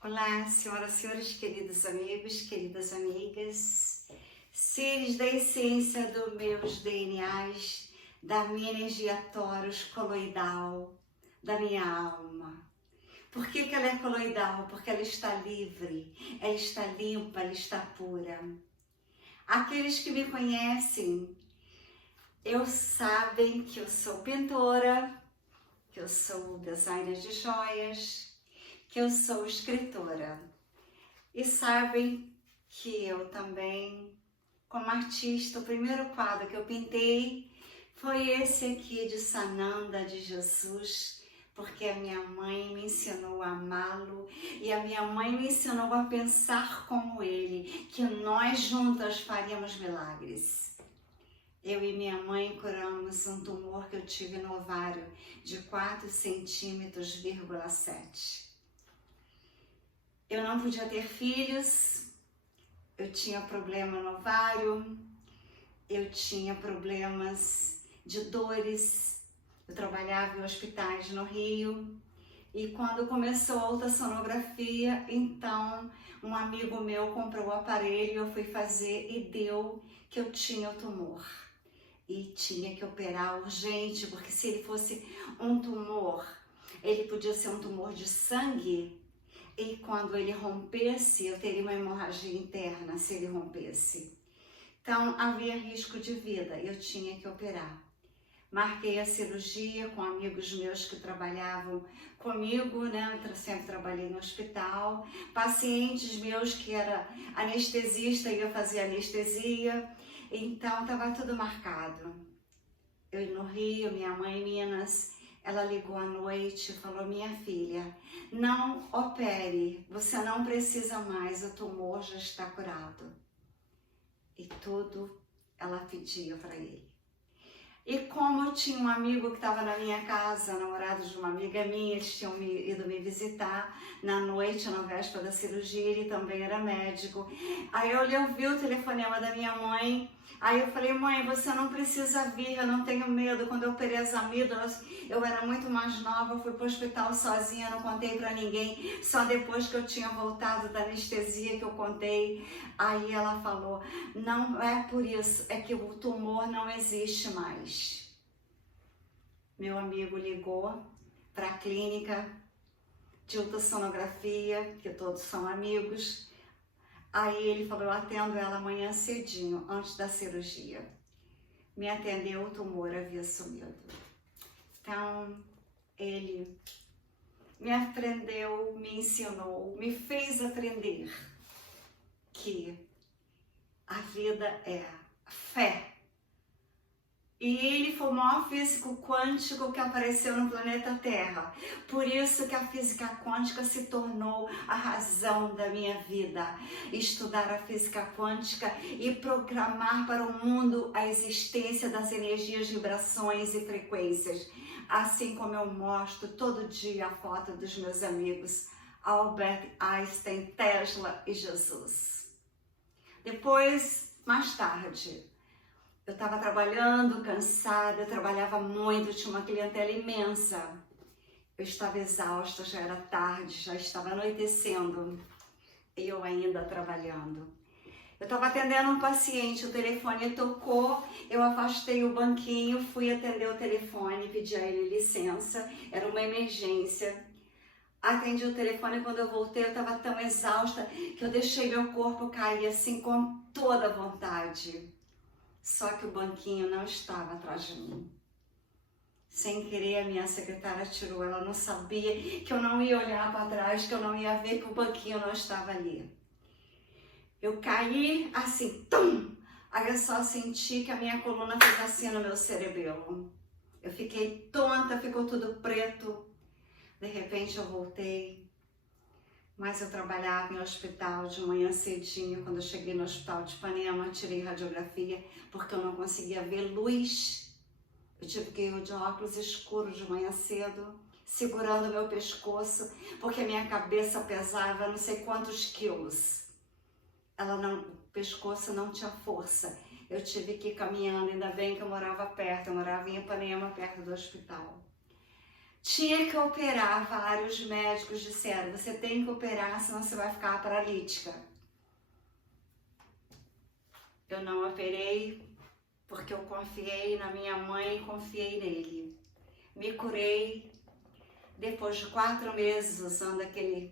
Olá, senhoras e senhores, queridos amigos, queridas amigas, seres da essência dos meus DNAs, da minha energia Taurus coloidal, da minha alma. Por que ela é coloidal? Porque ela está livre, ela está limpa, ela está pura. Aqueles que me conhecem, sabem que eu sou pintora, que eu sou designer de joias, que eu sou escritora. E sabem que eu também, como artista, o primeiro quadro que eu pintei foi esse aqui de Sananda, de Jesus, porque a minha mãe me ensinou a amá-lo e a minha mãe me ensinou a pensar como ele, que nós juntas faríamos milagres. Eu e minha mãe curamos um tumor que eu tive no ovário de 4 centímetros, 7. Eu não podia ter filhos, eu tinha problema no ovário, eu tinha problemas de dores, eu trabalhava em hospitais no Rio e quando começou a ultrassonografia, então um amigo meu comprou o aparelho, eu fui fazer e deu que eu tinha o tumor. E tinha que operar urgente, porque se ele fosse um tumor, ele podia ser um tumor de sangue, e quando ele rompesse, eu teria uma hemorragia interna se ele rompesse. Então, havia risco de vida, eu tinha que operar. Marquei a cirurgia com amigos meus que trabalhavam comigo, né? Eu sempre trabalhei no hospital. Pacientes meus que era anestesista, ia fazer anestesia. Então, estava tudo marcado. Eu no Rio, minha mãe em Minas, ela ligou à noite e falou: minha filha, não opere, você não precisa mais, o tumor já está curado. E tudo ela pedia para ele. E como eu tinha um amigo que estava na minha casa, namorado de uma amiga minha, eles tinham ido me visitar na noite, na véspera da cirurgia, ele também era médico. Aí eu ouvi o telefonema da minha mãe, aí eu falei: mãe, você não precisa vir, eu não tenho medo. Quando eu operei as amígdalas, eu era muito mais nova, eu fui para o hospital sozinha, não contei para ninguém, só depois que eu tinha voltado da anestesia que eu contei. Aí ela falou: não é por isso, é que o tumor não existe mais. Meu amigo ligou para a clínica de ultrassonografia, que todos são amigos. Aí ele falou: eu atendo ela amanhã cedinho, antes da cirurgia. Me atendeu, o tumor havia sumido. Então, ele me aprendeu, me ensinou, me fez aprender que a vida é fé. E ele foi o maior físico quântico que apareceu no planeta Terra. Por isso que a física quântica se tornou a razão da minha vida. Estudar a física quântica e programar para o mundo a existência das energias, vibrações e frequências. Assim como eu mostro todo dia a foto dos meus amigos Albert Einstein, Tesla e Jesus. Depois, mais tarde, eu estava trabalhando, cansada, eu trabalhava muito, tinha uma clientela imensa. Eu estava exausta, já era tarde, já estava anoitecendo e eu ainda trabalhando. Eu estava atendendo um paciente, o telefone tocou, eu afastei o banquinho, fui atender o telefone, pedi a ele licença, era uma emergência. Atendi o telefone, quando eu voltei eu estava tão exausta que eu deixei meu corpo cair assim com toda a vontade. Só que o banquinho não estava atrás de mim. Sem querer, a minha secretária tirou, ela não sabia que eu não ia olhar para trás, que eu não ia ver que o banquinho não estava ali. Eu caí assim, tum! Aí eu só senti que a minha coluna fez assim no meu cerebelo. Eu fiquei tonta, ficou tudo preto. De repente eu voltei. Mas eu trabalhava em hospital de manhã cedinho. Quando eu cheguei no hospital de Ipanema, tirei radiografia porque eu não conseguia ver luz. Eu tive que ir de óculos escuros de manhã cedo, segurando meu pescoço, porque a minha cabeça pesava não sei quantos quilos. O pescoço não tinha força. Eu tive que ir caminhando, ainda bem que eu morava perto, eu morava em Ipanema, perto do hospital. Tinha que operar, vários médicos disseram, você tem que operar, senão você vai ficar paralítica. Eu não operei porque eu confiei na minha mãe e confiei nele. Me curei depois de 4 meses usando aquela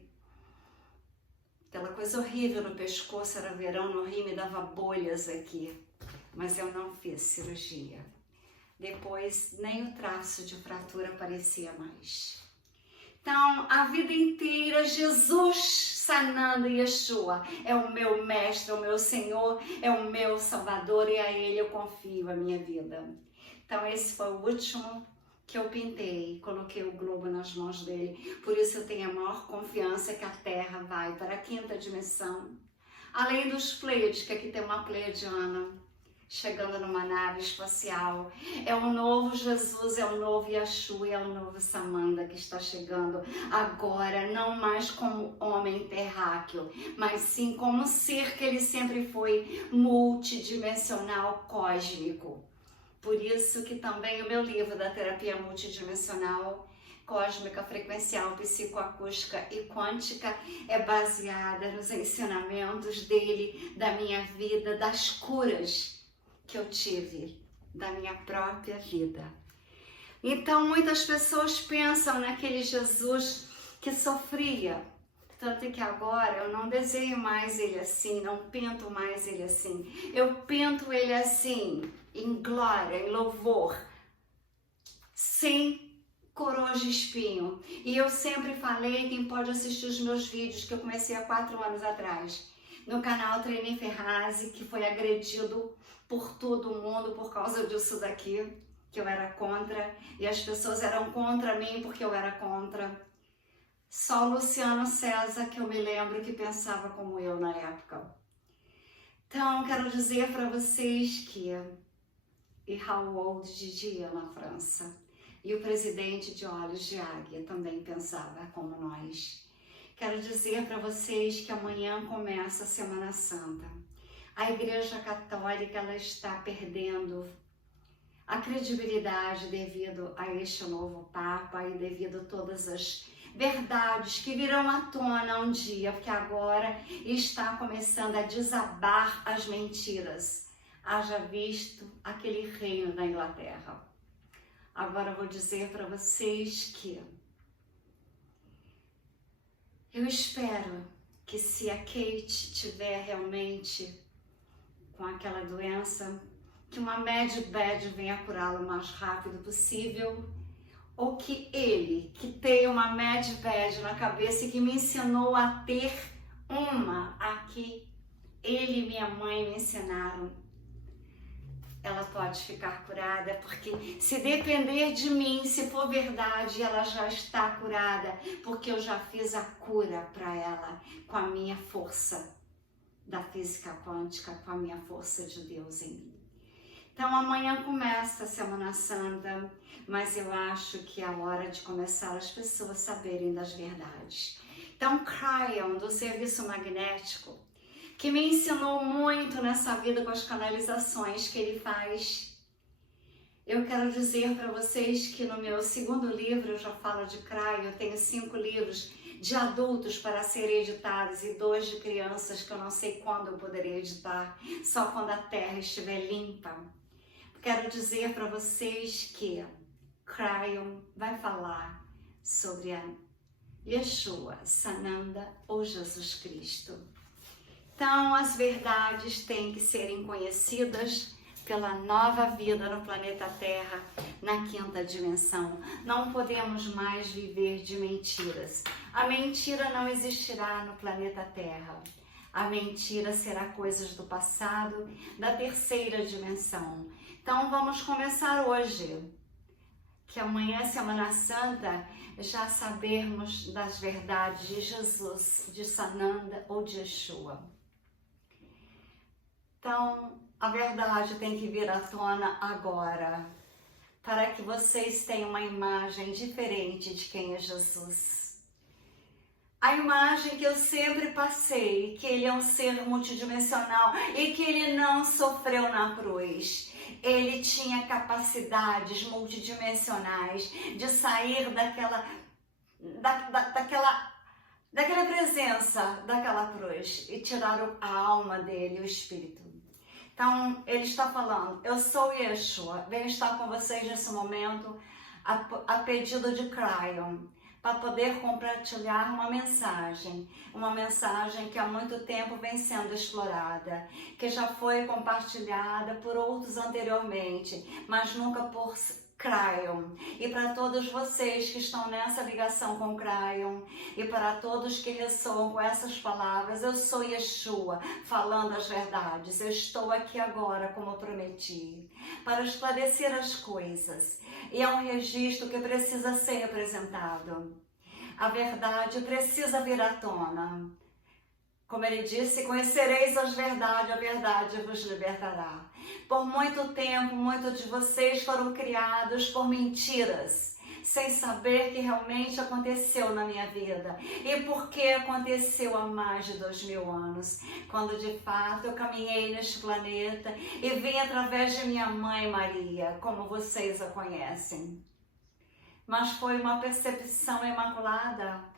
coisa horrível no pescoço, era verão no Rio, me dava bolhas aqui, mas eu não fiz cirurgia. Depois nem o traço de fratura aparecia mais. Então, a vida inteira, Jesus sanando Yeshua é o meu mestre, é o meu Senhor, é o meu Salvador e a Ele eu confio a minha vida. Então, esse foi o último que eu pintei, coloquei o globo nas mãos dele. Por isso eu tenho a maior confiança que a Terra vai para a 5ª dimensão. Além dos Pleiades, que aqui tem uma pleiadiana chegando numa nave espacial. É um novo Jesus, é um novo Yeshua, é um novo Samanda que está chegando agora, não mais como homem terráqueo, mas sim como ser que ele sempre foi, multidimensional, cósmico. Por isso que também o meu livro da terapia multidimensional, cósmica, frequencial, psicoacústica e quântica é baseada nos ensinamentos dele, da minha vida, das curas que eu tive da minha própria vida. Então muitas pessoas pensam naquele Jesus que sofria, tanto que agora eu não desenho mais ele assim, não pinto mais ele assim, eu pinto ele assim, em glória, em louvor, sem coroa de espinho. E eu sempre falei, quem pode assistir os meus vídeos, que eu comecei há 4 anos atrás, no canal Treine Ferrazzi, que foi agredido por todo mundo por causa disso daqui, que eu era contra, e as pessoas eram contra mim porque eu era contra. Só o Luciano César, que eu me lembro, que pensava como eu na época. Então, quero dizer para vocês que e Raoul de dia na França, e o presidente de Olhos de Águia também pensava como nós. Quero dizer para vocês que amanhã começa a Semana Santa. A Igreja Católica ela está perdendo a credibilidade devido a este novo Papa e devido a todas as verdades que virão à tona um dia, porque agora está começando a desabar as mentiras. Haja visto aquele reino da Inglaterra. Agora eu vou dizer para vocês que eu espero que se a Kate tiver realmente com aquela doença, que uma bad venha curá-lo o mais rápido possível, ou que ele, que tem uma bad na cabeça e que me ensinou a ter uma aqui, ele e minha mãe me ensinaram, ela pode ficar curada, porque se depender de mim, se for verdade, ela já está curada, porque eu já fiz a cura para ela com a minha força da física quântica, com a minha força de Deus em mim. Então amanhã começa a Semana Santa, mas eu acho que é a hora de começar as pessoas saberem das verdades. Então Cryon, do serviço magnético, que me ensinou muito nessa vida com as canalizações que ele faz. Eu quero dizer para vocês que no meu 2º livro eu já falo de Cryon, eu tenho 5 livros de adultos para serem editados e 2 de crianças que eu não sei quando eu poderei editar, só quando a terra estiver limpa. Quero dizer para vocês que Cryon vai falar sobre a Yeshua, Sananda ou Jesus Cristo. Então as verdades têm que serem conhecidas pela nova vida no planeta Terra, na 5ª dimensão. Não podemos mais viver de mentiras. A mentira não existirá no planeta Terra. A mentira será coisas do passado, da 3ª dimensão. Então vamos começar hoje, que amanhã é Semana Santa, já sabermos das verdades de Jesus, de Sananda ou de Yeshua. Então, a verdade tem que vir à tona agora, para que vocês tenham uma imagem diferente de quem é Jesus. a imagem que eu sempre passei, que ele é um ser multidimensional e que ele não sofreu na cruz. Ele tinha capacidades multidimensionais de sair daquela presença, daquela cruz e tirar a alma dele, o espírito. Então, ele está falando, eu sou Yeshua, venho estar com vocês nesse momento a pedido de Cryon, para poder compartilhar uma mensagem que há muito tempo vem sendo explorada, que já foi compartilhada por outros anteriormente, mas nunca por Cryon. E para todos vocês que estão nessa ligação com Cryon, e para todos que ressoam com essas palavras, eu sou Yeshua, falando as verdades. Eu estou aqui agora, como prometi, para esclarecer as coisas. E é um registro que precisa ser representado. A verdade precisa vir à tona. Como ele disse, conhecereis a verdade vos libertará. Por muito tempo, muitos de vocês foram criados por mentiras, sem saber que realmente aconteceu na minha vida. E por que aconteceu há mais de 2000 anos, quando de fato eu caminhei neste planeta e vim através de minha mãe Maria, como vocês a conhecem. Mas foi uma percepção imaculada?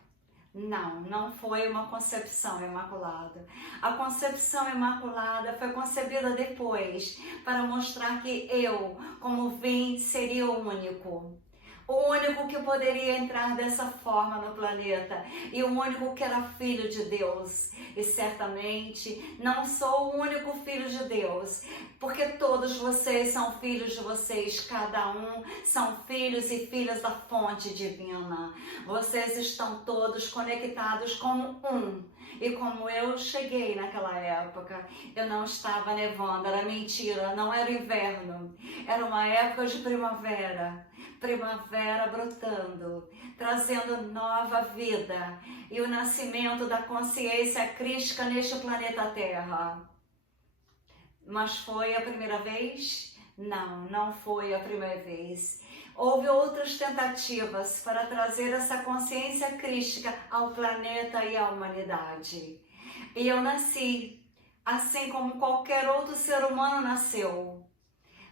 Não, não foi uma concepção imaculada. A concepção imaculada foi concebida depois para mostrar que eu, como vim, seria o único. O único que poderia entrar dessa forma no planeta e o único que era filho de Deus. E certamente não sou o único filho de Deus, porque todos vocês são filhos de vocês, cada um são filhos e filhas da fonte divina. Vocês estão todos conectados como um. E como eu cheguei naquela época, eu não estava nevando, era mentira, não era inverno, era uma época de primavera brotando, trazendo nova vida e o nascimento da consciência crística neste planeta Terra. Mas foi a primeira vez? Não, não foi a primeira vez. Houve outras tentativas para trazer essa consciência crística ao planeta e à humanidade. E eu nasci, assim como qualquer outro ser humano nasceu.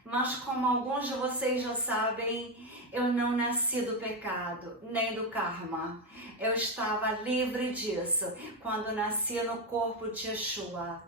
Mas como alguns de vocês já sabem, eu não nasci do pecado, nem do karma. Eu estava livre disso quando nasci no corpo de Yeshua.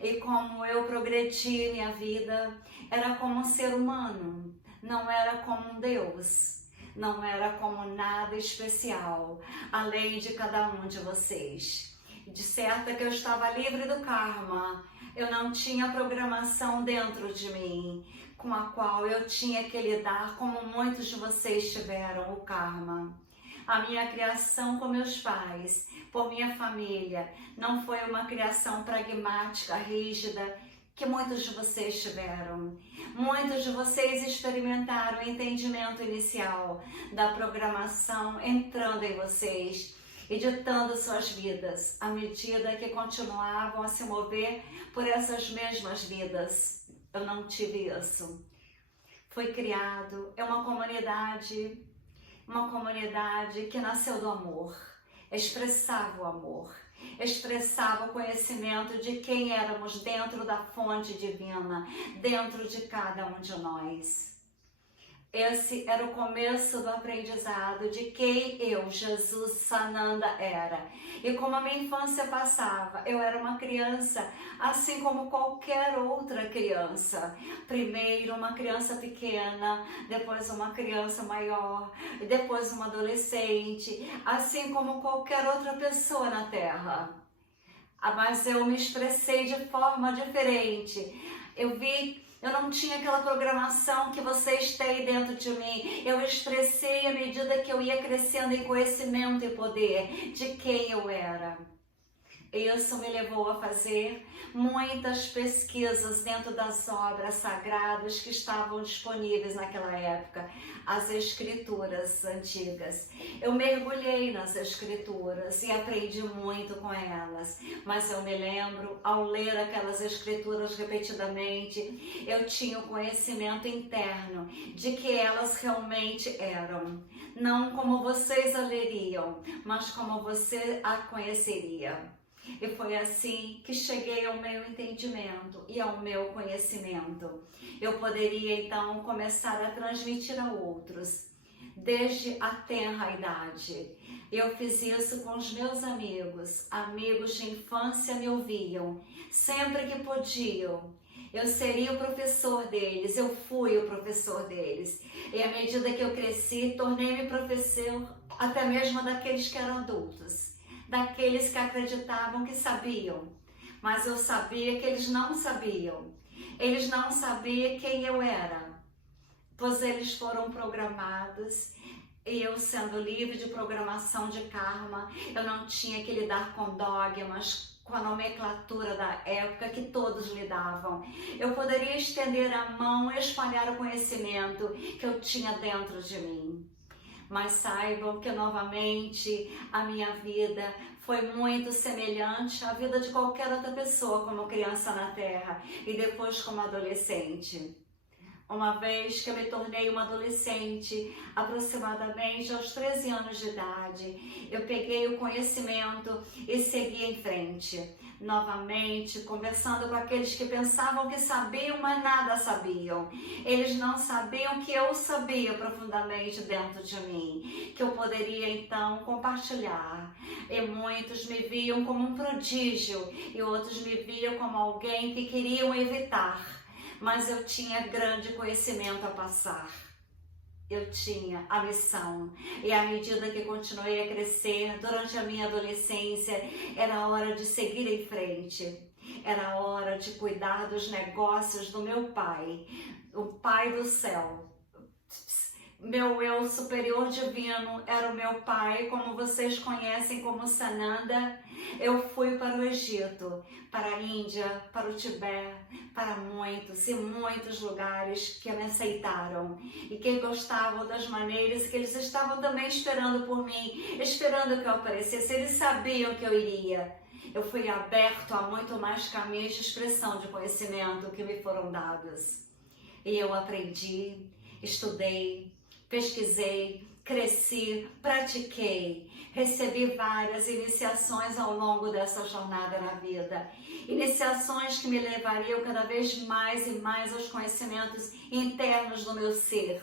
E como eu progredi minha vida, era como um ser humano, não era como um Deus, não era como nada especial, além de cada um de vocês. De certo é que eu estava livre do karma, eu não tinha programação dentro de mim, com a qual eu tinha que lidar como muitos de vocês tiveram o karma. A minha criação com meus pais, por minha família, não foi uma criação pragmática, rígida, que muitos de vocês tiveram. Muitos de vocês experimentaram o entendimento inicial da programação entrando em vocês e ditando suas vidas, à medida que continuavam a se mover por essas mesmas vidas. Eu não tive isso. Foi criado, é uma comunidade que nasceu do amor, expressava o amor, expressava o conhecimento de quem éramos dentro da fonte divina, dentro de cada um de nós. Esse era o começo do aprendizado de quem eu, Jesus Sananda, era. E como a minha infância passava, eu era uma criança, assim como qualquer outra criança. Primeiro uma criança pequena, depois uma criança maior, depois uma adolescente, assim como qualquer outra pessoa na Terra. Mas eu me expressei de forma diferente. Eu não tinha aquela programação que vocês têm dentro de mim. Eu expressei à medida que eu ia crescendo em conhecimento e poder de quem eu era. Isso me levou a fazer muitas pesquisas dentro das obras sagradas que estavam disponíveis naquela época, as escrituras antigas. Eu mergulhei nas escrituras e aprendi muito com elas, mas eu me lembro, ao ler aquelas escrituras repetidamente, eu tinha o conhecimento interno de que elas realmente eram, não como vocês a leriam, mas como você a conheceria. E foi assim que cheguei ao meu entendimento e ao meu conhecimento. Eu poderia então começar a transmitir a outros, desde a tenra idade. Eu fiz isso com os meus amigos, amigos de infância me ouviam, sempre que podiam. Eu seria o professor deles, eu fui o professor deles. E à medida que eu cresci, tornei-me professor até mesmo daqueles que eram adultos, daqueles que acreditavam que sabiam, mas eu sabia que eles não sabiam. Eles não sabiam quem eu era, pois eles foram programados. E eu, sendo livre de programação de karma, eu não tinha que lidar com dogmas, com a nomenclatura da época que todos lidavam. Eu poderia estender a mão e espalhar o conhecimento que eu tinha dentro de mim. Mas saibam que novamente a minha vida foi muito semelhante à vida de qualquer outra pessoa como criança na Terra e depois como adolescente. Uma vez que eu me tornei uma adolescente, aproximadamente aos 13 anos de idade, eu peguei o conhecimento e segui em frente. Novamente, conversando com aqueles que pensavam que sabiam, mas nada sabiam. Eles não sabiam que eu sabia profundamente dentro de mim, que eu poderia então compartilhar. E muitos me viam como um prodígio e outros me viam como alguém que queriam evitar. Mas eu tinha grande conhecimento a passar. Eu tinha a missão. E à medida que continuei a crescer, durante a minha adolescência, era hora de seguir em frente. Era hora de cuidar dos negócios do meu pai, o Pai do céu. Meu eu superior divino era o meu pai, como vocês conhecem como Sananda. Eu fui para o Egito, para a Índia, para o Tibete, para muitos e muitos lugares que me aceitaram e que gostavam das maneiras que eles estavam também esperando por mim, esperando que eu aparecesse. Eles sabiam que eu iria. Eu fui aberto a muito mais caminhos de expressão de conhecimento que me foram dados. E eu aprendi, estudei, pesquisei, cresci, pratiquei, recebi várias iniciações ao longo dessa jornada na vida. Iniciações que me levariam cada vez mais e mais aos conhecimentos internos do meu ser,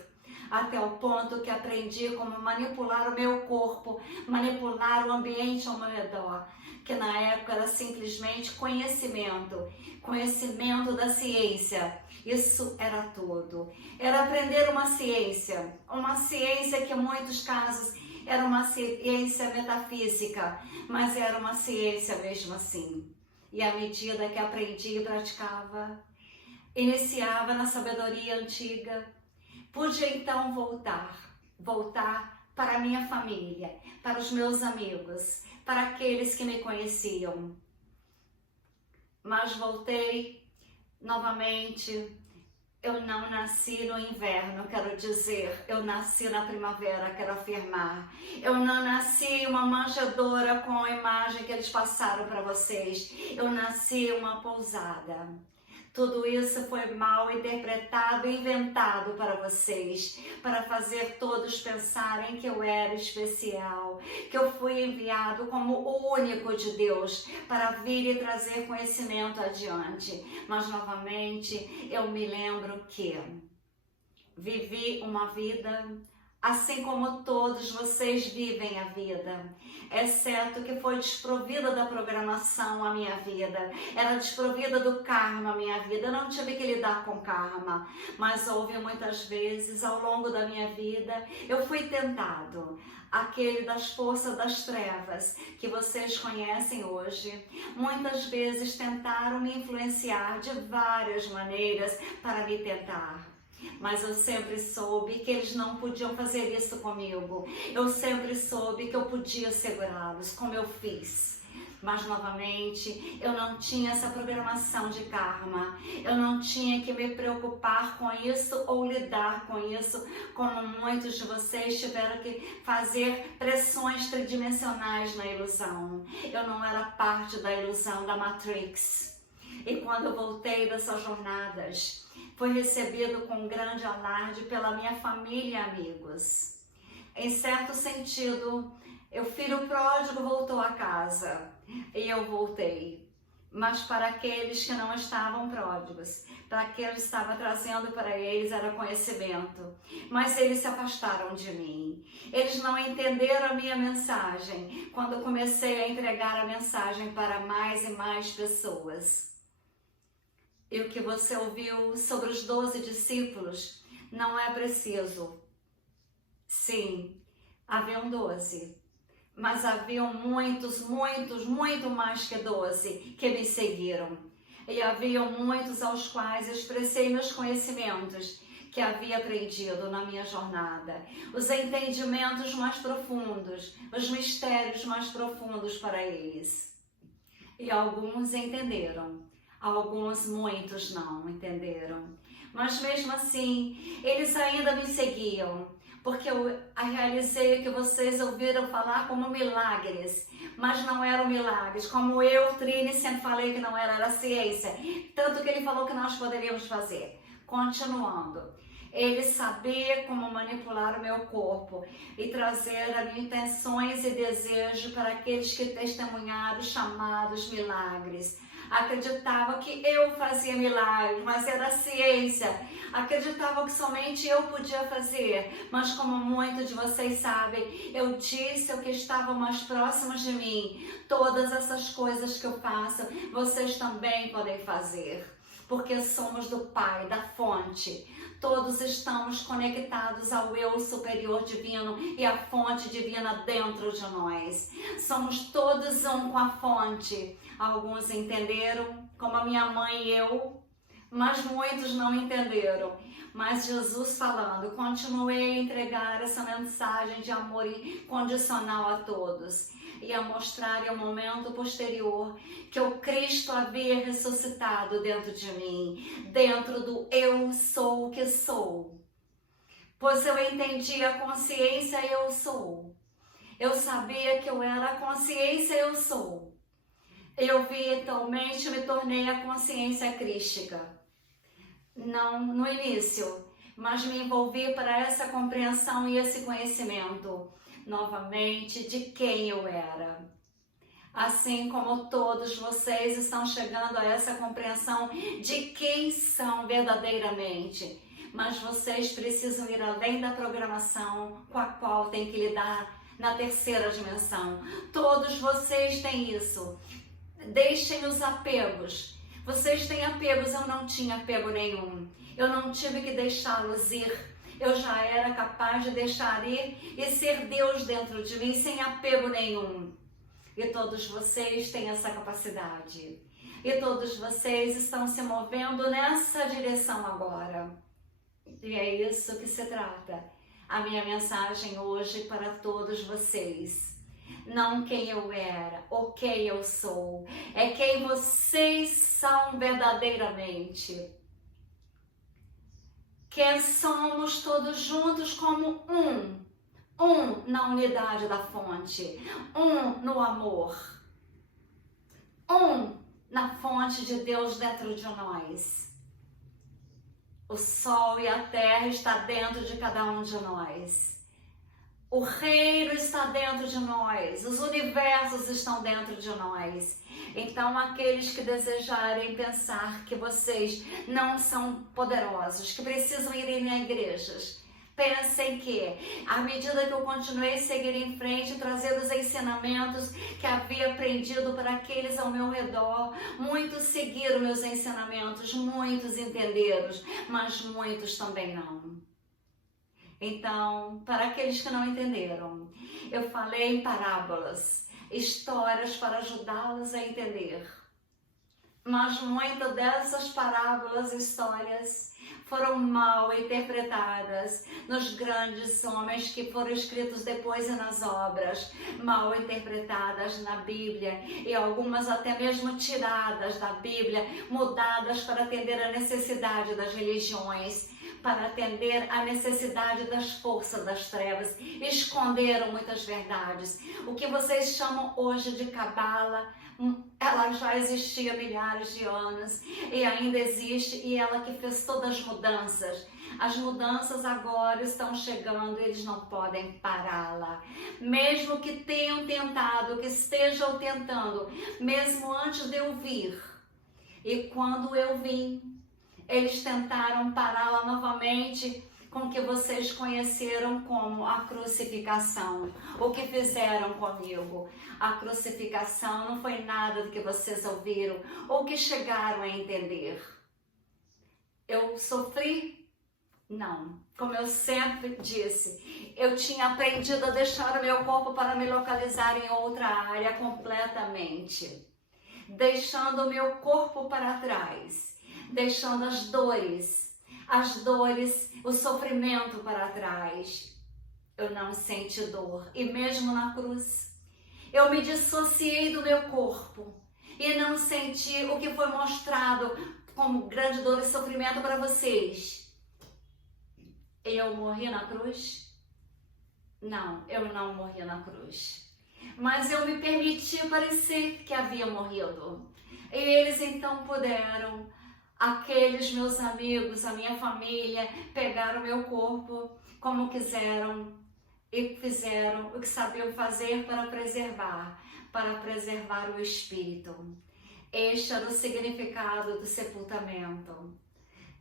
até o ponto que aprendi como manipular o meu corpo, manipular o ambiente ao meu redor, que na época era simplesmente conhecimento, conhecimento da ciência. Isso era tudo. Era aprender uma ciência que em muitos casos era uma ciência metafísica, mas era uma ciência mesmo assim. E à medida que aprendi e praticava, iniciava na sabedoria antiga, pude então voltar para a minha família, para os meus amigos, para aqueles que me conheciam. Mas voltei novamente. Eu não nasci no inverno, quero dizer, eu nasci na primavera, quero afirmar. Eu não nasci uma manjedora com a imagem que eles passaram para vocês. Eu nasci uma pousada. Tudo isso foi mal interpretado e inventado para vocês, para fazer todos pensarem que eu era especial, que eu fui enviado como o único de Deus para vir e trazer conhecimento adiante. Mas novamente eu me lembro que vivi uma vida assim como todos vocês vivem a vida, exceto que foi desprovida da programação a minha vida, era desprovida do karma a minha vida. Eu não tive que lidar com karma, mas houve muitas vezes ao longo da minha vida, eu fui tentado. Aquele das forças das trevas, que vocês conhecem hoje, muitas vezes tentaram me influenciar de várias maneiras para me tentar. Mas eu sempre soube que eles não podiam fazer isso comigo. Eu sempre soube que eu podia segurá-los, como eu fiz. Mas, novamente, eu não tinha essa programação de karma. Eu não tinha que me preocupar com isso ou lidar com isso, como muitos de vocês tiveram que fazer pressões tridimensionais na ilusão. Eu não era parte da ilusão da Matrix. E quando eu voltei dessas jornadas, fui recebido com grande alarde pela minha família e amigos. Em certo sentido, o filho pródigo voltou a casa e eu voltei. Mas para aqueles que não estavam pródigos, para aqueles que estava trazendo para eles era conhecimento. Mas eles se afastaram de mim. Eles não entenderam a minha mensagem quando eu comecei a entregar a mensagem para mais e mais pessoas. E o que você ouviu sobre os 12 discípulos não é preciso. Sim, haviam 12. Mas haviam muito mais que 12 que me seguiram. E haviam muitos aos quais expressei meus conhecimentos que havia aprendido na minha jornada. Os entendimentos mais profundos, os mistérios mais profundos para eles. E alguns entenderam. Alguns, muitos não entenderam. Mas mesmo assim, eles ainda me seguiam. Porque eu realizei o que vocês ouviram falar como milagres, mas não eram milagres, como eu, Trini, sempre falei que não era ciência, tanto que ele falou que nós poderíamos fazer. Continuando, ele sabia como manipular o meu corpo e trazer as minhas intenções e desejos para aqueles que testemunharam chamados milagres. Acreditavam que eu fazia milagres, mas era ciência. Acreditavam que somente eu podia fazer, mas como muitos de vocês sabem, eu disse o que estavam mais próximos de mim. Todas essas coisas que eu faço, vocês também podem fazer, porque somos do Pai, da fonte. Todos estamos conectados ao eu superior divino e à fonte divina dentro de nós. Somos todos um com a fonte. Alguns entenderam, como a minha mãe e eu, mas muitos não entenderam. Mas Jesus falando, continuei a entregar essa mensagem de amor incondicional a todos e a mostrar em um momento posterior que o Cristo havia ressuscitado dentro de mim, dentro do eu sou o que sou. Pois eu entendi a consciência eu sou. Eu sabia que eu era a consciência eu sou. Eu virtualmente me tornei a consciência crística. Não no início, mas me envolvi para essa compreensão e esse conhecimento, novamente, de quem eu era. Assim como todos vocês estão chegando a essa compreensão de quem são verdadeiramente, mas vocês precisam ir além da programação com a qual tem que lidar na terceira dimensão. Todos vocês têm isso. Deixem os apegos. Vocês têm apegos, eu não tinha apego nenhum. Eu não tive que deixá-los ir. Eu já era capaz de deixar ir e ser Deus dentro de mim sem apego nenhum. E todos vocês têm essa capacidade. E todos vocês estão se movendo nessa direção agora. E é isso que se trata. A minha mensagem hoje para todos vocês. Não quem eu era ou quem eu sou, é quem vocês são verdadeiramente. Que somos todos juntos como um na unidade da fonte, no amor, na fonte de Deus dentro de nós. O sol e a terra está dentro de cada um de nós. O reino está dentro de nós, os universos estão dentro de nós. Então, aqueles que desejarem pensar que vocês não são poderosos, que precisam ir em igrejas, pensem que, à medida que eu continuei a seguir em frente, trazer os ensinamentos que havia aprendido para aqueles ao meu redor, muitos seguiram meus ensinamentos, muitos entenderam, mas muitos também não. Então, para aqueles que não entenderam, eu falei em parábolas, histórias para ajudá-los a entender. Mas muitas dessas parábolas, histórias, foram mal interpretadas nos grandes homens que foram escritos depois e nas obras, mal interpretadas na Bíblia, e algumas até mesmo tiradas da Bíblia, mudadas para atender a necessidade das religiões, para atender a necessidade das forças das trevas. Esconderam muitas verdades. O que vocês chamam hoje de cabala, ela já existia há milhares de anos e ainda existe, e ela que fez todas as mudanças. As mudanças agora estão chegando e eles não podem pará-la. Mesmo que tenham tentado, que estejam tentando, mesmo antes de eu vir. E quando eu vim, eles tentaram pará-la novamente com o que vocês conheceram como a crucificação. O que fizeram comigo? A crucificação não foi nada do que vocês ouviram ou que chegaram a entender. Eu sofri? Não. Como eu sempre disse, eu tinha aprendido a deixar o meu corpo para me localizar em outra área completamente. Deixando o meu corpo para trás. Deixando as dores, o sofrimento para trás. Eu não senti dor. E mesmo na cruz, eu me dissociei do meu corpo e não senti o que foi mostrado como grande dor e sofrimento para vocês. Eu morri na cruz? Não, eu não morri na cruz. Mas eu me permiti parecer que havia morrido. E eles então puderam, aqueles meus amigos, a minha família, pegaram o meu corpo como quiseram e fizeram o que sabiam fazer para preservar o espírito. Este era o significado do sepultamento.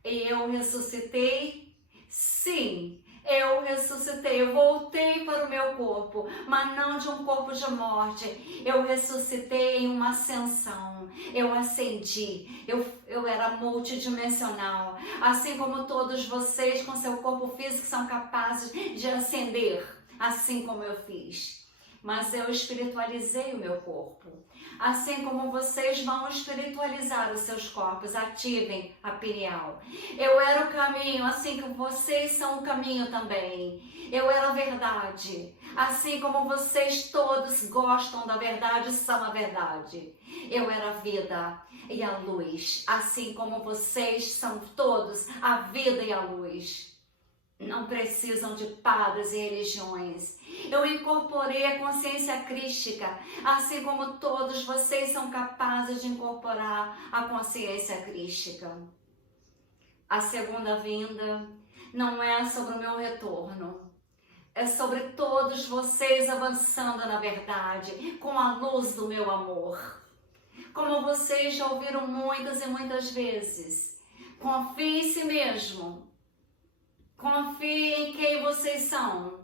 E eu ressuscitei? Sim, eu ressuscitei, eu voltei para o meu corpo, mas não de um corpo de morte. Eu ressuscitei em uma ascensão, eu ascendi, eu era multidimensional. Assim como todos vocês com seu corpo físico são capazes de ascender, assim como eu fiz. Mas eu espiritualizei o meu corpo. Assim como vocês vão espiritualizar os seus corpos, ativem a pineal. Eu era o caminho, assim como vocês são o caminho também. Eu era a verdade, assim como vocês todos gostam da verdade, são a verdade. Eu era a vida e a luz, assim como vocês são todos a vida e a luz. Não precisam de padres e religiões. Eu incorporei a consciência crística, assim como todos vocês são capazes de incorporar a consciência crística. A segunda vinda não é sobre o meu retorno. É sobre todos vocês avançando na verdade, com a luz do meu amor. Como vocês já ouviram muitas e muitas vezes, confie em si mesmo. Confie em quem vocês são.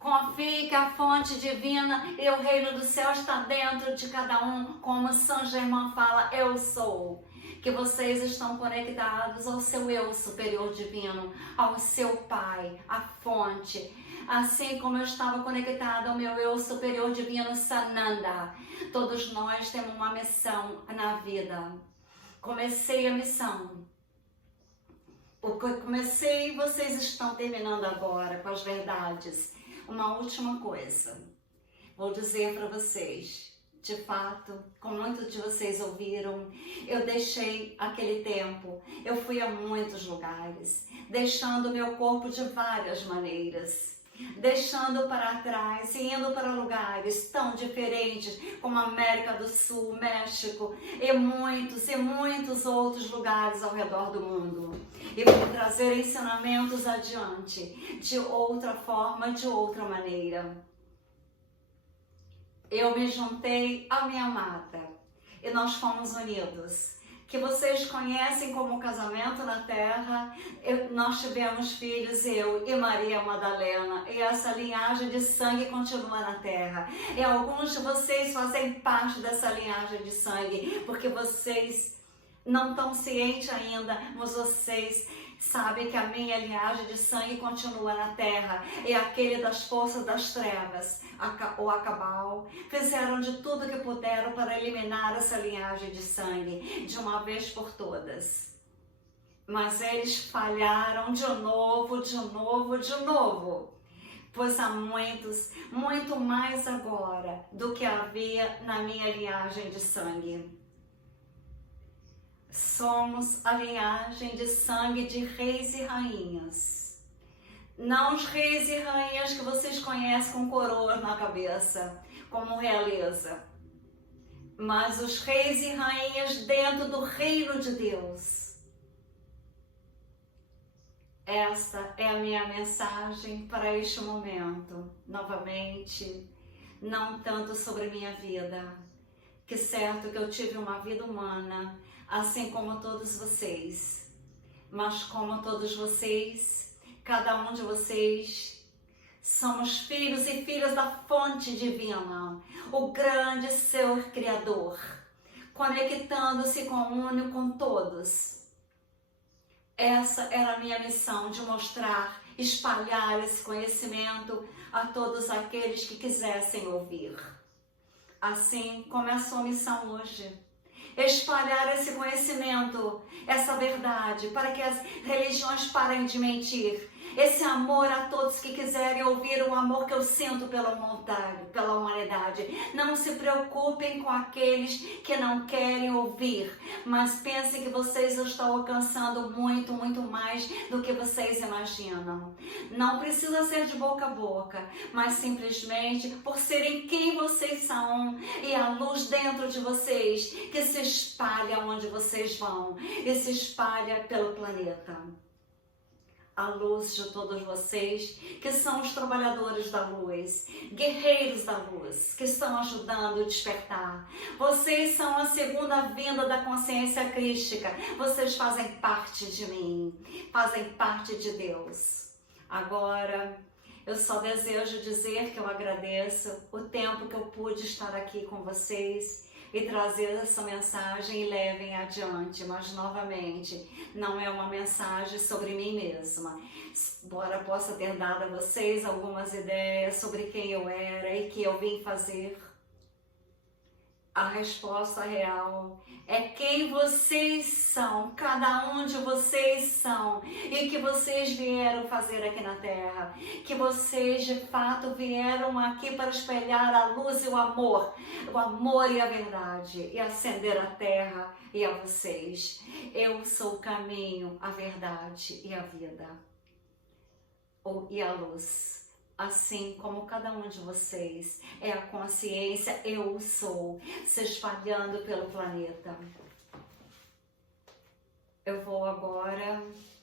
Confie que a fonte divina e o reino do céu está dentro de cada um, como Saint Germain fala, eu sou. Que vocês estão conectados ao seu eu superior divino, ao seu Pai, à fonte. Assim como eu estava conectada ao meu eu superior divino, Sananda. Todos nós temos uma missão na vida. Comecei a missão. O que eu comecei, vocês estão terminando agora com as verdades. Uma última coisa, vou dizer para vocês, de fato, como muitos de vocês ouviram, eu deixei aquele tempo, eu fui a muitos lugares, deixando meu corpo de várias maneiras, deixando para trás e indo para lugares tão diferentes como América do Sul, México e muitos outros lugares ao redor do mundo. E vou trazer ensinamentos adiante, de outra forma, de outra maneira. Eu me juntei à minha amada e nós fomos unidos. Que vocês conhecem como casamento na terra, nós tivemos filhos, eu e Maria Madalena, e essa linhagem de sangue continua na terra. E alguns de vocês fazem parte dessa linhagem de sangue, porque vocês não estão cientes ainda, mas vocês sabem que a minha linhagem de sangue continua na terra, e aquele das forças das trevas, o Acabal, fizeram de tudo que puderam para eliminar essa linhagem de sangue, de uma vez por todas. Mas eles falharam de novo, pois há muitos, muito mais agora do que havia na minha linhagem de sangue. Somos a linhagem de sangue de reis e rainhas. Não os reis e rainhas que vocês conhecem com coroas na cabeça, como realeza. Mas os reis e rainhas dentro do reino de Deus. Esta é a minha mensagem para este momento. Novamente, não tanto sobre minha vida, que certo que eu tive uma vida humana, assim como todos vocês. Mas como todos vocês, cada um de vocês, somos filhos e filhas da fonte divina, o grande ser criador, conectando-se comune com todos. Essa era a minha missão, de mostrar, espalhar esse conhecimento a todos aqueles que quisessem ouvir. Assim começa a missão hoje. Espalhar esse conhecimento, essa verdade, para que as religiões parem de mentir. Esse amor a todos que quiserem ouvir o amor que eu sinto pela humanidade. Não se preocupem com aqueles que não querem ouvir, mas pensem que vocês estão alcançando muito, muito mais do que vocês imaginam. Não precisa ser de boca a boca, mas simplesmente por serem quem vocês são e a luz dentro de vocês que se espalha onde vocês vão e se espalha pelo planeta. A luz de todos vocês, que são os trabalhadores da luz, guerreiros da luz, que estão ajudando a despertar. Vocês são a segunda vinda da consciência crística. Vocês fazem parte de mim, fazem parte de Deus. Agora, eu só desejo dizer que eu agradeço o tempo que eu pude estar aqui com vocês e trazer essa mensagem e levem adiante, mas novamente, não é uma mensagem sobre mim mesma. Embora possa ter dado a vocês algumas ideias sobre quem eu era e que eu vim fazer, a resposta real é quem vocês são, cada um de vocês são, e que vocês vieram fazer aqui na Terra, que vocês de fato vieram aqui para espelhar a luz e o amor e a verdade, e acender a Terra e a vocês. Eu sou o caminho, a verdade e a vida, e a luz. Assim como cada um de vocês é a consciência, eu sou, se espalhando pelo planeta. Eu vou agora,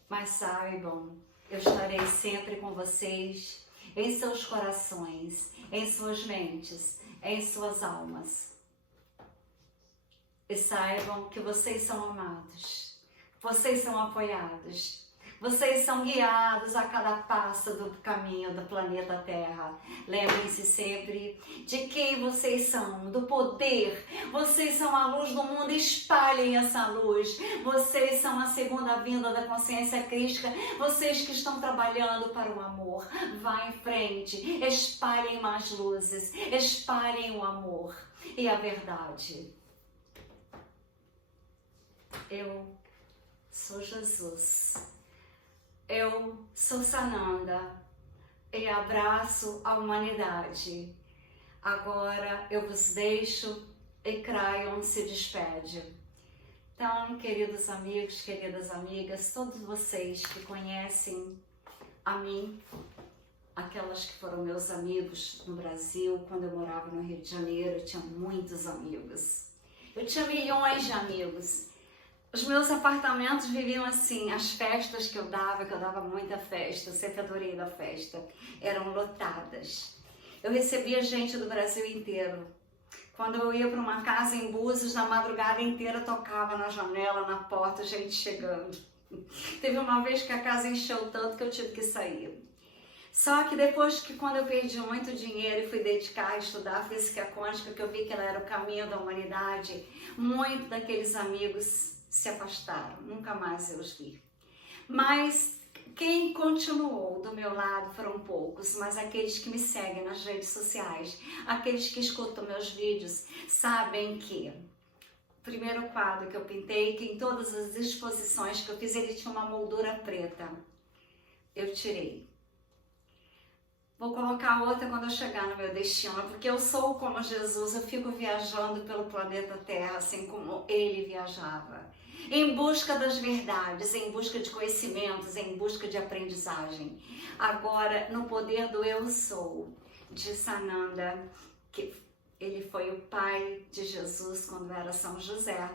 mas saibam, eu estarei sempre com vocês, em seus corações, em suas mentes, em suas almas. E saibam que vocês são amados, vocês são apoiados. Vocês são guiados a cada passo do caminho do planeta Terra. Lembrem-se sempre de quem vocês são, do poder. Vocês são a luz do mundo, espalhem essa luz. Vocês são a segunda vinda da consciência crística. Vocês que estão trabalhando para o amor, vá em frente, espalhem mais luzes, espalhem o amor e a verdade. Eu sou Jesus. Eu sou Sananda e abraço a humanidade. Agora eu vos deixo e Crayon se despede. Então, queridos amigos, queridas amigas, todos vocês que conhecem a mim, aquelas que foram meus amigos no Brasil, quando eu morava no Rio de Janeiro, eu tinha muitos amigos. Eu tinha milhões de amigos. Os meus apartamentos viviam assim, as festas que eu dava muita festa, eu sempre adorei da festa, eram lotadas. Eu recebia gente do Brasil inteiro. Quando eu ia para uma casa em Búzios, na madrugada inteira tocava na janela, na porta, gente chegando. Teve uma vez que a casa encheu tanto que eu tive que sair. Só que depois que quando eu perdi muito dinheiro e fui dedicar a estudar física quântica, que eu vi que ela era o caminho da humanidade, muitos daqueles amigos se afastaram, nunca mais eu os vi. Mas quem continuou do meu lado foram poucos, mas aqueles que me seguem nas redes sociais, aqueles que escutam meus vídeos, sabem que o primeiro quadro que eu pintei, que em todas as exposições que eu fiz, ele tinha uma moldura preta. Eu tirei. Vou colocar outra quando eu chegar no meu destino, porque eu sou como Jesus, eu fico viajando pelo planeta Terra, assim como ele viajava. Em busca das verdades, em busca de conhecimentos, em busca de aprendizagem. Agora, no poder do eu sou, de Sananda, que ele foi o pai de Jesus quando era São José.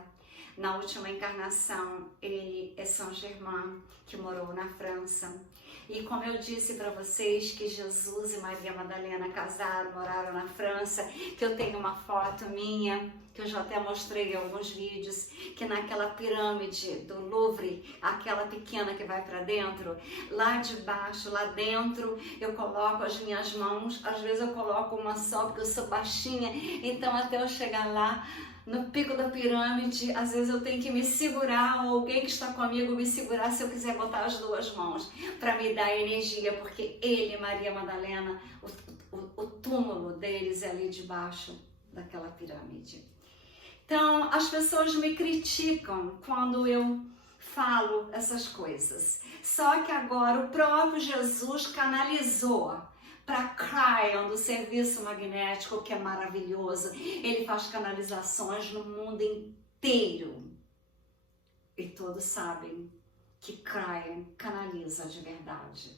Na última encarnação, ele é São Germain, que morou na França. E como eu disse para vocês que Jesus e Maria Madalena casaram, moraram na França, que eu tenho uma foto minha, que eu já até mostrei em alguns vídeos, que naquela pirâmide do Louvre, aquela pequena que vai para dentro, lá de baixo, lá dentro, eu coloco as minhas mãos, às vezes eu coloco uma só porque eu sou baixinha, então até eu chegar lá, no pico da pirâmide, às vezes eu tenho que me segurar, ou alguém que está comigo me segurar se eu quiser botar as duas mãos, para me dar energia, porque ele, Maria Madalena, o túmulo deles é ali debaixo daquela pirâmide. Então, as pessoas me criticam quando eu falo essas coisas. Só que agora o próprio Jesus canalizou para Cryon, do serviço magnético, que é maravilhoso. Ele faz canalizações no mundo inteiro. E todos sabem que Cryon canaliza de verdade.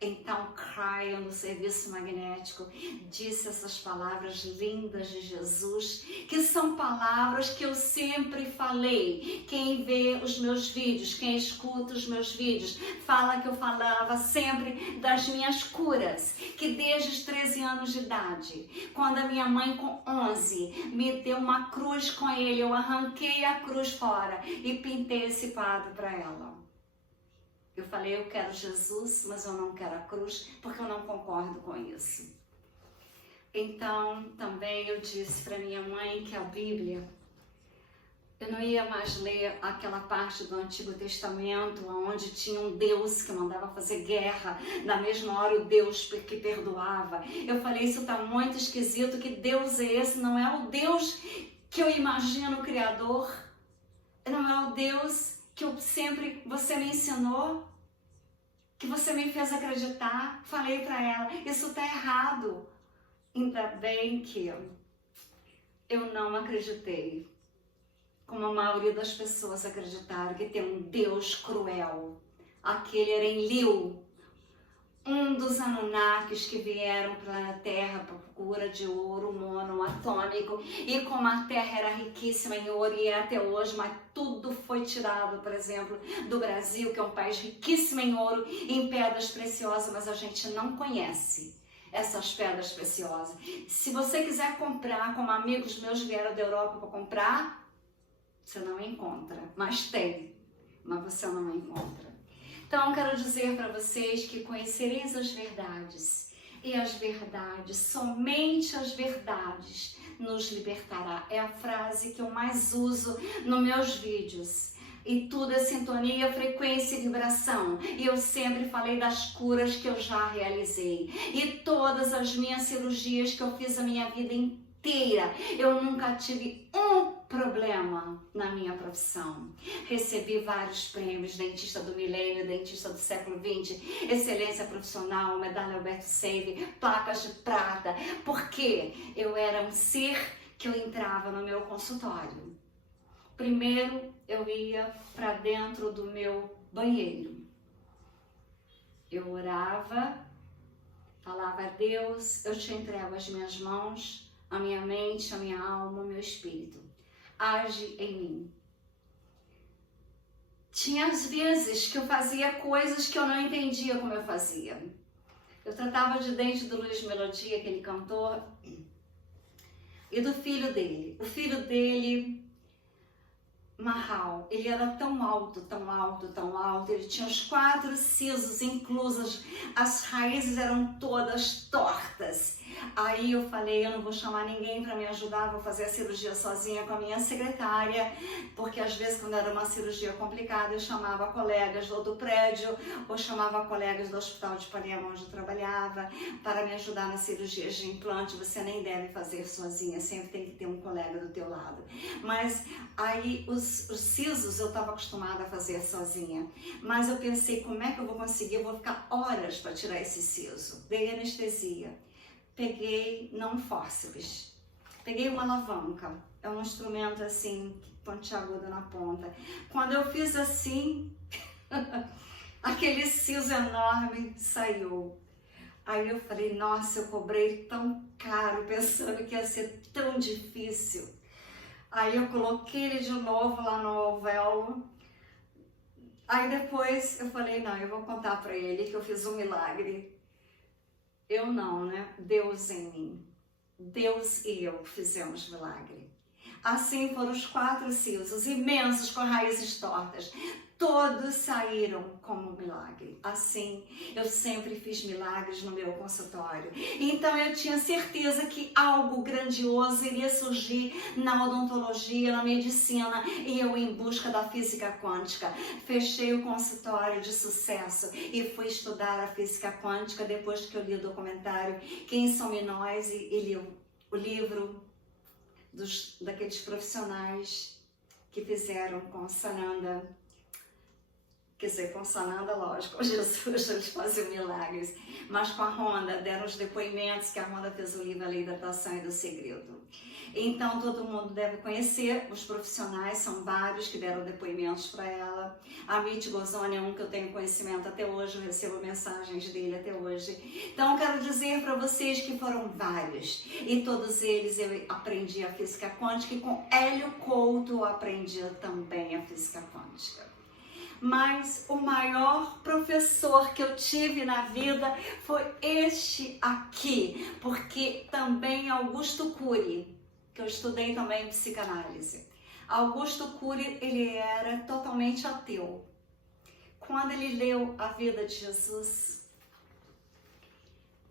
Então, Cryon, no serviço magnético, disse essas palavras lindas de Jesus, que são palavras que eu sempre falei. Quem vê os meus vídeos, quem escuta os meus vídeos, fala que eu falava sempre das minhas curas, que desde os 13 anos de idade, quando a minha mãe com 11 me deu uma cruz com ele, eu arranquei a cruz fora e pintei esse quadro para ela. Eu falei, eu quero Jesus, mas eu não quero a cruz, porque eu não concordo com isso. Então, também eu disse para minha mãe que a Bíblia, eu não ia mais ler aquela parte do Antigo Testamento, onde tinha um Deus que mandava fazer guerra, na mesma hora o Deus que perdoava. Eu falei, isso está muito esquisito, que Deus é esse? Não é o Deus que eu imagino, o Criador, não é o Deus que você me ensinou, que você me fez acreditar. Falei para ela, isso está errado. Ainda bem que eu não acreditei, como a maioria das pessoas acreditaram, que tem um Deus cruel. Aquele era Enlil, um dos Anunnakis que vieram para a Terra para procura de ouro monoatômico, e como a Terra era riquíssima em ouro e é até hoje, mas tudo foi tirado, por exemplo, do Brasil, que é um país riquíssimo em ouro e em pedras preciosas, mas a gente não conhece essas pedras preciosas. Se você quiser comprar, como amigos meus vieram da Europa para comprar, você não encontra, mas tem, mas você não encontra. Então, quero dizer para vocês que conhecereis as verdades, e as verdades, somente as verdades, nos libertará. É a frase que eu mais uso nos meus vídeos. E tudo é sintonia, frequência e vibração. E eu sempre falei das curas que eu já realizei. E todas as minhas cirurgias que eu fiz a minha vida inteira, eu nunca tive um problema na minha profissão. Recebi vários prêmios, dentista do milênio, dentista do século XX, excelência profissional, medalha Alberto Save, placas de prata, porque eu era um ser que eu entrava no meu consultório. Primeiro eu ia para dentro do meu banheiro. Eu orava, falava a Deus, eu te entrego as minhas mãos, a minha mente, a minha alma, o meu espírito. Age em mim. Tinha às vezes que eu fazia coisas que eu não entendia como eu fazia. Eu tratava de dente do Luiz Melodia, aquele cantor, e do filho dele. O filho dele, Mahal, ele era tão alto, tão alto, tão alto, ele tinha os 4 sisos inclusos, as raízes eram todas tortas. Aí eu falei, eu não vou chamar ninguém para me ajudar, vou fazer a cirurgia sozinha com a minha secretária, porque às vezes quando era uma cirurgia complicada eu chamava colegas do outro prédio ou chamava colegas do Hospital de Ipanema onde eu trabalhava para me ajudar nas cirurgias de implante. Você nem deve fazer sozinha, sempre tem que ter um colega do teu lado. Mas aí os sisos eu estava acostumada a fazer sozinha, mas eu pensei, como é que eu vou conseguir? Eu vou ficar horas para tirar esse siso. Dei anestesia, peguei, não fórceps, peguei uma alavanca, é um instrumento assim, pontiagudo na ponta. Quando eu fiz assim, aquele siso enorme saiu. Aí eu falei, nossa, eu cobrei tão caro pensando que ia ser tão difícil. Aí eu coloquei ele de novo lá no alvéolo. Aí depois eu falei, não, eu vou contar para ele que eu fiz um milagre. Eu não, né? Deus em mim. Deus e eu fizemos milagre. Assim foram os 4 sisos, imensos, com raízes tortas. Todos saíram como um milagre. Assim, eu sempre fiz milagres no meu consultório. Então, eu tinha certeza que algo grandioso iria surgir na odontologia, na medicina, e eu em busca da física quântica. Fechei o consultório de sucesso e fui estudar a física quântica depois que eu li o documentário Quem Somos Nós e li o livro daqueles profissionais que fizeram com Sananda. Quer dizer, com Sananda, lógico, com Jesus eles faziam milagres, mas com a Rhonda deram os depoimentos que a Rhonda fez o livro A Lei da Atração e do Segredo. Então todo mundo deve conhecer, os profissionais são vários que deram depoimentos para ela. A Amit Gozoni é um que eu tenho conhecimento até hoje, eu recebo mensagens dele até hoje. Então eu quero dizer para vocês que foram vários, e todos eles eu aprendi a física quântica, e com Hélio Couto eu aprendi também a física quântica. Mas o maior professor que eu tive na vida foi este aqui, porque também Augusto Cury, que eu estudei também em psicanálise. Augusto Cury, ele era totalmente ateu. Quando ele leu a vida de Jesus,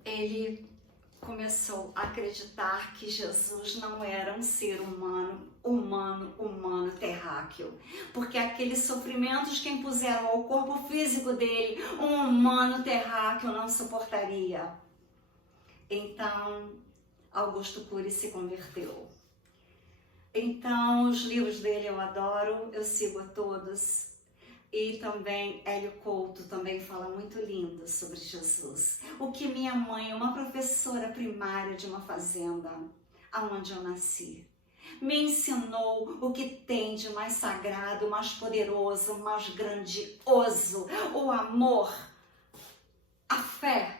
ele começou a acreditar que Jesus não era um ser humano terráqueo, porque aqueles sofrimentos que impuseram ao corpo físico dele, um humano terráqueo não suportaria. Então, Augusto Cury se converteu. Então, os livros dele eu adoro, eu sigo a todos. E também Hélio Couto também fala muito lindo sobre Jesus. O que minha mãe, uma professora primária de uma fazenda, aonde eu nasci, me ensinou o que tem de mais sagrado, mais poderoso, mais grandioso, o amor, a fé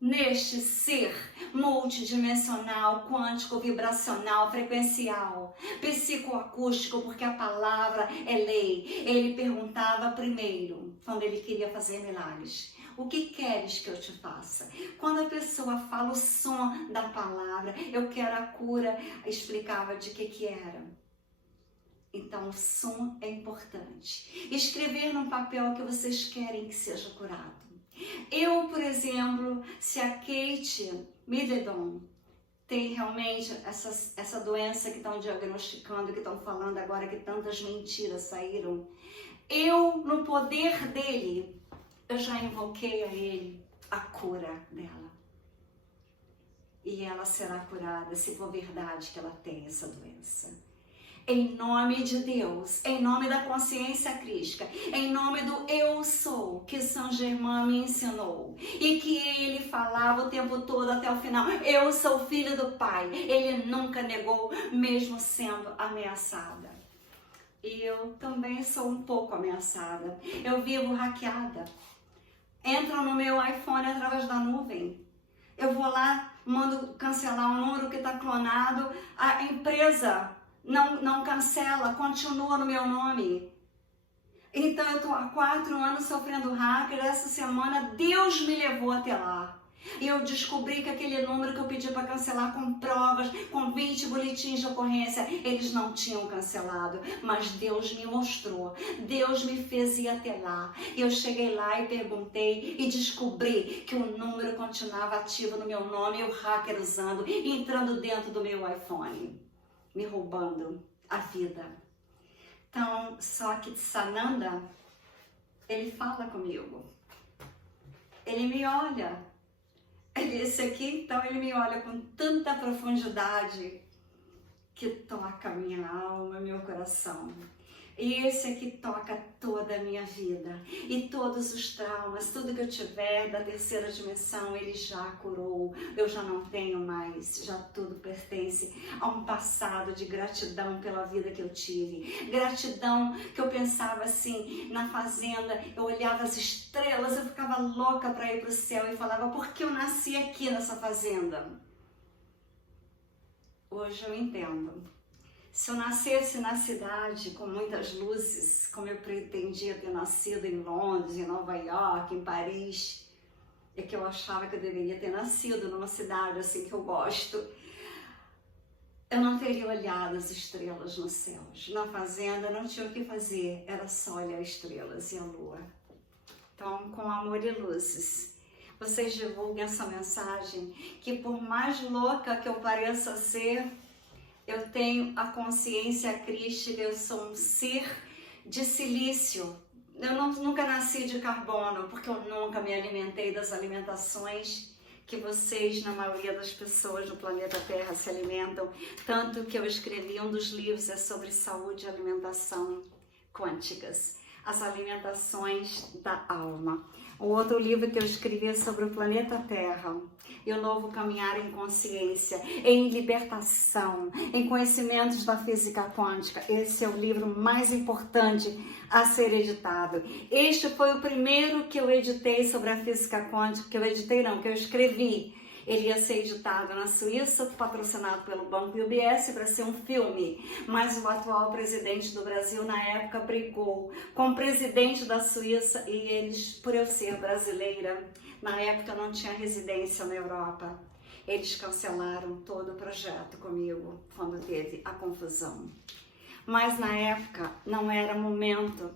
neste ser multidimensional, quântico, vibracional, frequencial, psicoacústico, porque a palavra é lei. Ele perguntava primeiro, quando ele queria fazer milagres, o que queres que eu te faça? Quando a pessoa fala o som da palavra, eu quero a cura, explicava de que era. Então o som é importante. Escrever num papel que vocês querem que seja curado. Eu, por exemplo, se a Kate Middleton tem realmente essa doença que estão diagnosticando, que estão falando agora que tantas mentiras saíram, eu, no poder dele, eu já invoquei a ele a cura dela. E ela será curada se for verdade que ela tem essa doença. Em nome de Deus, em nome da consciência crística, em nome do eu sou, que Saint Germain me ensinou, e que ele falava o tempo todo até o final, eu sou filho do Pai, ele nunca negou, mesmo sendo ameaçada. E eu também sou um pouco ameaçada, eu vivo hackeada, entram no meu iPhone através da nuvem, eu vou lá, mando cancelar um número que está clonado, a empresa não cancela, continua no meu nome. Então eu estou há 4 anos sofrendo hacker, essa semana Deus me levou até lá. E eu descobri que aquele número que eu pedi para cancelar com provas, com 20 boletins de ocorrência, eles não tinham cancelado. Mas Deus me mostrou, Deus me fez ir até lá. E eu cheguei lá e perguntei e descobri que o número continuava ativo no meu nome e o hacker usando, entrando dentro do meu iPhone, me roubando a vida. Então, só que Sananda, ele fala comigo. Ele me olha. Esse aqui, então, ele me olha com tanta profundidade que toca a minha alma, meu coração. E esse aqui toca toda a minha vida. E todos os traumas, tudo que eu tiver da terceira dimensão, ele já curou. Eu já não tenho mais, já tudo pertence a um passado de gratidão pela vida que eu tive. Gratidão que eu pensava assim, na fazenda, eu olhava as estrelas, eu ficava louca para ir para o céu e falava, por que eu nasci aqui nessa fazenda? Hoje eu entendo. Se eu nascesse na cidade com muitas luzes, como eu pretendia ter nascido em Londres, em Nova York, em Paris, é que eu achava que eu deveria ter nascido numa cidade assim que eu gosto, eu não teria olhado as estrelas nos céus. Na fazenda não tinha o que fazer, era só olhar as estrelas e a lua. Então, com amor e luzes, vocês divulguem essa mensagem, que por mais louca que eu pareça ser, eu tenho a consciência crística, eu sou um ser de silício. Eu nunca nasci de carbono, porque eu nunca me alimentei das alimentações que vocês, na maioria das pessoas no planeta Terra, se alimentam. Tanto que eu escrevi, um dos livros é sobre saúde e alimentação quânticas, as alimentações da alma. O outro livro que eu escrevi é sobre o planeta Terra e o novo caminhar em consciência, em libertação, em conhecimentos da física quântica. Esse é o livro mais importante a ser editado. Este foi o primeiro que eu editei sobre a física quântica, que eu escrevi. Ele ia ser editado na Suíça, patrocinado pelo Banco UBS para ser um filme, mas o atual presidente do Brasil na época brigou com o presidente da Suíça e eles, por eu ser brasileira, na época não tinha residência na Europa, eles cancelaram todo o projeto comigo quando teve a confusão. Mas na época não era momento,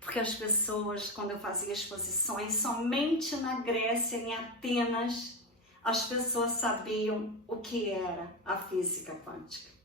porque as pessoas, quando eu fazia exposições, somente na Grécia, em Atenas, as pessoas sabiam o que era a física quântica.